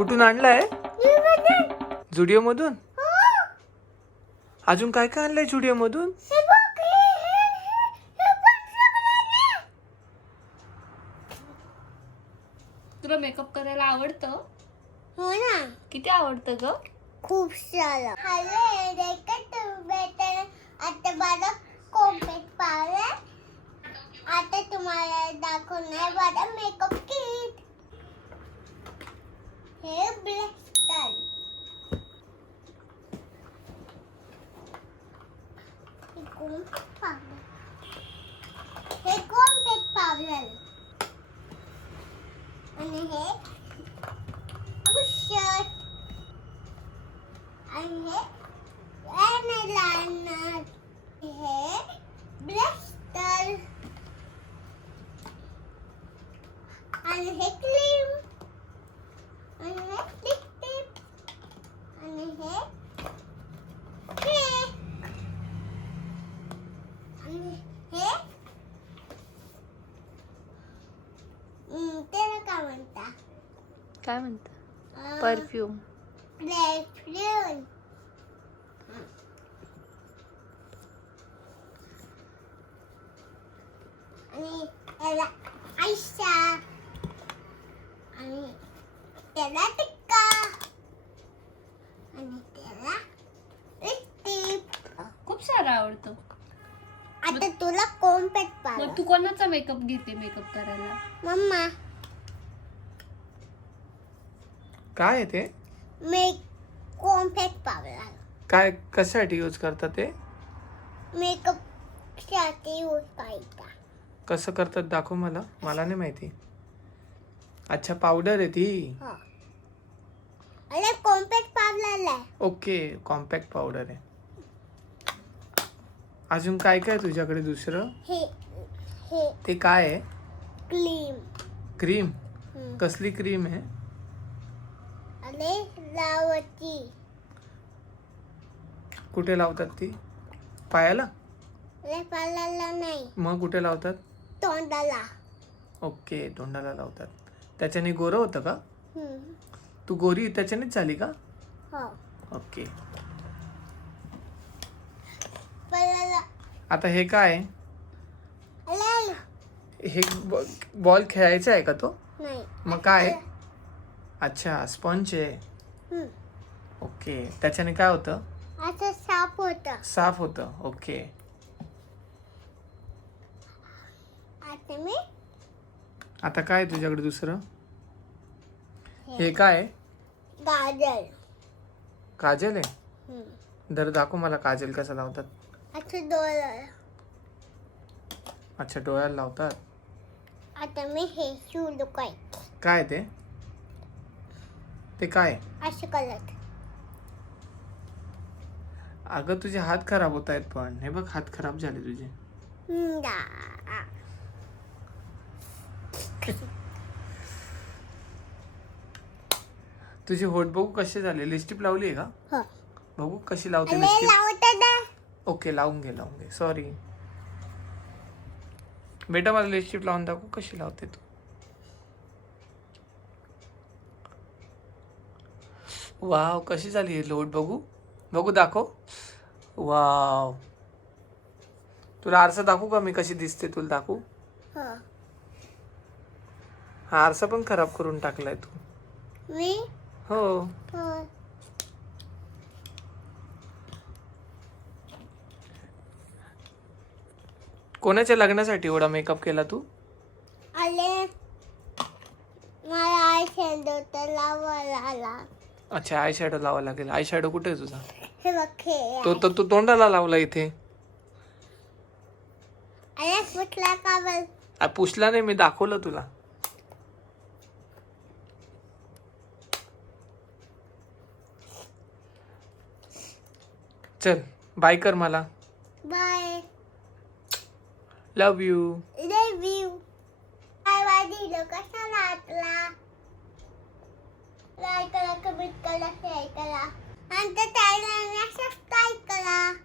कुठून आणलाय? झुडिओ मधून. अजून काय काय आणलंय झुडिओ मधून? तुला मेकअप करायला आवडतं? हो ना, किती आवडतं ग? खूप सारं. आता माझा कॉम्पॅक्ट पावडर. आता तुम्हाला दाखवणार माझा मेकअप किट. हे ब्लॅस्टर. हे कॉम्पॅक्ट पावडर. आणि हे बुशर. आणि हे लायनर. हे ब्लॅस्टर. आणि हे क्रीम. आणि हे लिपस्टिक. आणि हे केक. आणि हे त्याला काय म्हणता? काय म्हणतं? परफ्यूम. परफ्यूम. आणि त्याला आयशा. आणि त्याला टिक्का. आणि त्याला लिपस्टिक. खूप सारं आवडतं. आता तुला कॉम्पॅक्ट पाहिजे. मग तू कोणाचा मेकअप घेते मेकअप करायला? मम्मा. काय आहे ते? Compact powder. काय कशासाठी यूज करतात ते? मेकअप साठी यूज करायचा. कसं करतात दाखव मला. मला नाही माहिती. अच्छा, पावडर आहे ती. हो. अरे कॉम्पॅक्ट पावडर आहे. ओके, कॉम्पॅक्ट पावडर आहे. अजून काय काय तुझ्याकडे दुसरं? हे हे ते काय आहे? क्रीम. क्रीम. कसली क्रीम आहे? अरे लावती. कुठे लावतात ती? पायाला? अरे पायाला नाही, मग कुठे लावतात? तोंडाला. ओके, तोंडाला लावतात. त्याच्याने गोरं होतं का? हम्म. तू गोरी त्याच्यानेच झाली का? हो. ओके. पायाला. आता हे काय आहे? अरे हे बॉल खेळायचा आहे का तो? नाही. मग काय आहे? अच्छा, स्पंज आहे. हम्म. ओके, त्याच्याने काय होतं? असं साफ होतं. साफ होतं. ओके. आता मी आता काय आहे तुझ्याकडे दुसरं? हे काय आहे? गाजर. काजल आहे. हम्म. जर दाखव मला काजल कसं लावतात. असं डोळा. अच्छा, डोळ्याला लावतात. आता मी हे सुरू काय काय ते? ते काय? असं करत. अगं तुझे हात खराब होत आहेत. पण हे बघ, हात खराब झाले तुझे. तुझे होठ बघू कसे झाले. लिपस्टिक लावली आहे का? हो. बघू कशी लावते अरे लिपस्टिक. लावतं ना. ओके, लावून घे. सॉरी बेटा, मला लिपस्टिक लावून दाखव कशी लावते तू. वाव, कशी झाली ही लोट. बघू दाखव. वाव, तुला आरसा दाखवू का मी कशी दिसते? तुला दाखवू. हो. हा आरसा पण खराब करून टाकलाय तू. मी हो. हो. कोणाच्या लग्नासाठी एवढा मेकअप केला तू? अरे मला आय शॅडो तर लावायला. अच्छा, आय शॅडो लावा लागेल. आय शॅडो कुठे आहे तुझा? हे बघ हे. तो तर तू तोंडाला लावला इथे. अरे कुठला का बघ. पुसला नाही, मी दाखवलं तुला. चल बाय कर मला. बाय. Love you. रिव्ह्यू. काय वाढीलो कसा लागला. लाईक करा, कमेंट करा, शेअर करा. आणि त्या चॅनलला सबस्क्राईब करा.